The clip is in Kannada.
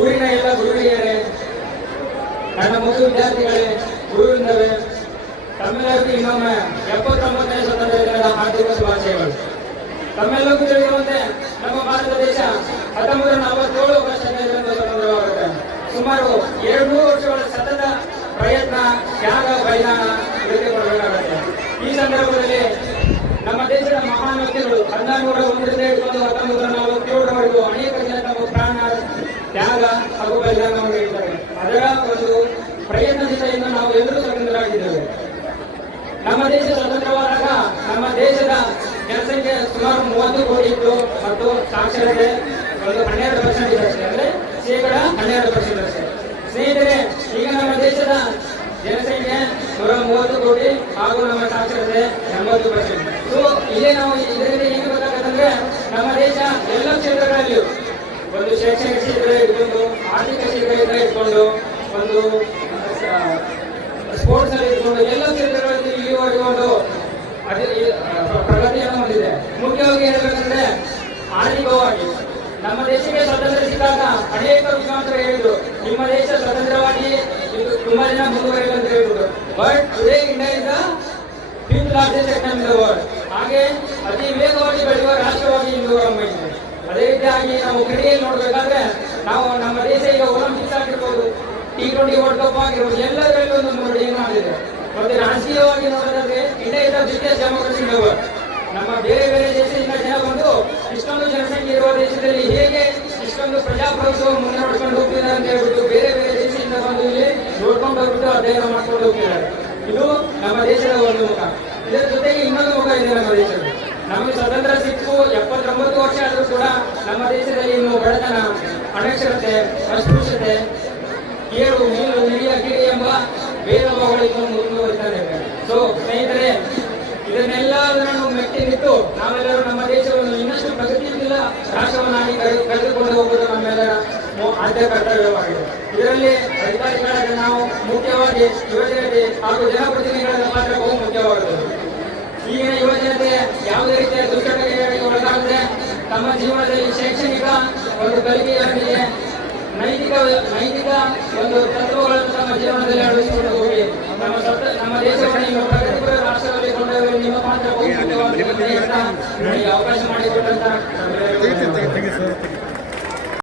ಊರಿನ ಎಲ್ಲ ಗುರುಹಿರಿಯರೇ, ನನ್ನ ಮುಖ್ಯ ವಿದ್ಯಾರ್ಥಿಗಳೇ, ಗುರುವಿಂದವೇ, ತಮ್ಮೆಲ್ಲರಿಗೂ ಇನ್ನೊಮ್ಮೆ 79ನೇ ಸ್ವತಂತ್ರ ದಿನದ ಹಾರ್ದಿಕ ಶುಭಾಶಯಗಳು. ತಮ್ಮೆಲ್ಲರಿಗೂ ತಿಳಿದಿರುವಂತೆ ನಮ್ಮ ಭಾರತ ದೇಶ 1947 ವರ್ಷದಿಂದ ಸ್ವತಂತ್ರವಾಗುತ್ತೆ. ಸುಮಾರು 200 ವರ್ಷಗಳ ಸತತ ಪ್ರಯತ್ನ, ತ್ಯಾಗ, ಬಲಿದಾನ ಇದಕ್ಕೆ ಕೊಡಬೇಕಾಗುತ್ತೆ. ಈ ಸಂದರ್ಭದಲ್ಲಿ ನಮ್ಮ ದೇಶದ ಮಹಾನ್ ವ್ಯಕ್ತಿಗಳು 1401ರಿಂದ ಹಿಡಿದು 1947ರವರೆಗೂ ಅನೇಕ ಜನ ತಮ್ಮ ಪ್ರಾಣ, ತ್ಯಾಗ ಹಾಗೂ ಬಲಿದಾನವನ್ನು ನೀಡಿದ್ದಾರೆ. ಅದರ ಒಂದು ಪ್ರಯತ್ನದಿಂದ ಇಂದು ನಾವು ಎಲ್ಲರೂ ಸ್ವತಂತ್ರರಾಗಿದ್ದೇವೆ. ನಮ್ಮ ದೇಶ ಸ್ವತಂತ್ರವಾದಾಗ ನಮ್ಮ ದೇಶದ ಜನಸಂಖ್ಯೆ ಸುಮಾರು 30 ಕೋಟಿ ಇತ್ತು ಮತ್ತು ಸಾಕ್ಷರತೆ ಒಂದು 12% ಇದ್ದಷ್ಟೇ, ಅಂದ್ರೆ ಶೇಕಡ 12% ಅಷ್ಟೇ. ಸ್ನೇಹಿತರೆ, ಈಗ ನಮ್ಮ ದೇಶದ ಜನಸಂಖ್ಯೆ 130 ಕೋಟಿ ಹಾಗೂ ನಮ್ಮ ಸಾಕ್ಷರತೆ 80%. ಸೊ ಇಲ್ಲೇ ನಾವು ಇದರಿಂದ ಏನು ಗೊತ್ತಾಗತ್ತಂದ್ರೆ ನಮ್ಮ ದೇಶ ಎಲ್ಲ ಕ್ಷೇತ್ರಗಳಲ್ಲಿಯೂ ಒಂದು ಶೈಕ್ಷಣಿಕ ಕ್ಷೇತ್ರ ಇಟ್ಕೊಂಡು, ಆರ್ಥಿಕ ಕ್ಷೇತ್ರ ಇಟ್ಕೊಂಡು, ಒಂದು ಸ್ಪೋರ್ಟ್ಸ್ ಅಲ್ಲಿ ಇಟ್ಕೊಂಡು ಎಲ್ಲ ಕ್ಷೇತ್ರಗಳಲ್ಲಿ ಇಲ್ಲಿವರೆಗೂ ಒಂದು ಪ್ರಗತಿಯನ್ನು ಹೊಂದಿದೆ. ಮುಖ್ಯವಾಗಿ ಹೇಳಬೇಕಂದ್ರೆ ಆರ್ಥಿಕವಾಗಿ ನಮ್ಮ ದೇಶಕ್ಕೆ ಸ್ವಾತಂತ್ರ್ಯ ಸಿಕ್ಕಾಗ ಅನೇಕ ವಿದ್ವಾಂಸರು ಹೇಳಿದ್ರು, ನಿಮ್ಮ ದೇಶ ಸ್ವತಂತ್ರವಾಗಿ ತುಂಬಾ ಜನ ಮುಂದುವರಿಯಲು ಅಂತ ಹೇಳಿದ್ರು. But today India is the 5th largest economy in the world. ಹಾಗೆ ಅತಿ ವೇಗವಾಗಿ ಬೆಳೆಯುವ ರಾಷ್ಟ್ರವಾಗಿ ಇಂದು ಹೊರಹೊಮ್ಮಿದೆ. ಅದೇ ರೀತಿಯಾಗಿ ನಾವು ಕ್ರೀಡೆಯಲ್ಲಿ ನೋಡ್ಬೇಕಾದ್ರೆ ನಾವು ನಮ್ಮ ದೇಶ ಈಗ ಒಲಿಂಪಿಕ್ಸ್ ಆಗಿರ್ಬೋದು, T20 ವರ್ಲ್ಡ್ ಕಪ್ ಆಗಿರ್ಬೋದು, ಎಲ್ಲದರಲ್ಲೂ ಒಂದು ಮುನ್ನಡೆಯನ್ನು ಮಾಡಿದೆ. ಮತ್ತೆ ರಾಜಕೀಯವಾಗಿ ನೋಡೋದಾದ್ರೆ India is the biggest democracy in the world. ನಮ್ಮ ಬೇರೆ ಬೇರೆ ದೇಶದಿಂದ ಜನ ಬಂದು ಇಷ್ಟೊಂದು ಜನಸಂಖ್ಯೆ ಇರುವ ದೇಶದಲ್ಲಿ ಹೇಗೆ ಇಷ್ಟೊಂದು ಪ್ರಜಾಪ್ರಭುತ್ವ ಮುಂದೆ ನೋಡ್ಕೊಂಡು ಹೋಗ್ತಿದ್ದಾರೆ ಅಂತ ಹೇಳ್ಬಿಟ್ಟು ಬೇರೆ ಬೇರೆ ದೇಶದಿಂದ ಬಂದು ಇಲ್ಲಿ ನೋಡ್ಕೊಂಡು ಹೋಗ್ಬಿಟ್ಟು ಅಧ್ಯಯನ ಮಾಡ್ಕೊಂಡು ಹೋಗ್ತಿದ್ದಾರೆ. ಇದು ನಮ್ಮ ದೇಶದ ಒಂದು ಮುಖ. ಇದರ ಜೊತೆಗೆ ಇನ್ನೊಂದು ಮುಖ ಇದೆ ನಮ್ಮ ದೇಶದ. ನಮಗೆ ಸ್ವತಂತ್ರ ಸಿಕ್ಕು 79 ವರ್ಷ ಆದರೂ ಕೂಡ ನಮ್ಮ ದೇಶದಲ್ಲಿ ಇನ್ನು ಬಡತನ, ಅನಕ್ಷರತೆ, ಅಸ್ಪೃಶ್ಯತೆ, ಕೀಳು, ನೀರು, ಹಿರಿಯ, ಕಿಡಿ ಎಂಬ ಭೇದ ಭಾವಗಳು ಇನ್ನೂ ಮುಂದುವರಿತಾರೆ. ಸೊ ಸ್ನೇಹಿತರೆ, ಇದನ್ನೆಲ್ಲದನ್ನು ಮೆಟ್ಟಿ ನಿಂತು ನಾವೆಲ್ಲರೂ ನಮ್ಮ ದೇಶವನ್ನು ಇನ್ನಷ್ಟು ಪ್ರಗತಿಶೀಲ ರಾಷ್ಟ್ರವನ್ನಾಗಿ ಕರೆದುಕೊಂಡು ಹೋಗುವುದು ನಮ್ಮೆಲ್ಲರ ಆದ್ಯ ಕರ್ತವ್ಯವಾಗಿದೆ. ಇದರಲ್ಲಿ ಅಧಿಕಾರಿಗಳಾದ ನಾವು ಮುಖ್ಯವಾಗಿ ಯುವಜನತೆ ಹಾಗೂ ಜನಪ್ರತಿನಿಧಿಗಳ ಪಾತ್ರ ಬಹು ಮುಖ್ಯವಾಗುತ್ತದೆ. ಈಗಿನ ಯುವಜನತೆ ಯಾವುದೇ ರೀತಿಯ ದುಶ್ಚಟಗಳಿಗೆ ಒಳಗಾಗದೆ ತಮ್ಮ ಜೀವನದಲ್ಲಿ ಶೈಕ್ಷಣಿಕ ಒಂದು ಕಲಿಕೆಯೊಂದಿಗೆ ನೈತಿಕ ಒಂದು ತತ್ವಗಳನ್ನು ತಮ್ಮ ಜೀವನದಲ್ಲಿ ಅಳವಡಿಸಿಕೊಂಡು ಹೋಗಿ ನಮ್ಮ ದೇಶವನ್ನು ಪ್ರಗತಿಪರ ರಾಷ್ಟ್ರದಲ್ಲಿ ಕೊಂಡೊಯ್ಯುವ ನಿಮ್ಮ ಪಾತ್ರ ಬಹು ಮುಖ್ಯವಾಗಿದೆ. ಅವಕಾಶ ಮಾಡಿಕೊಟ್ಟಂತ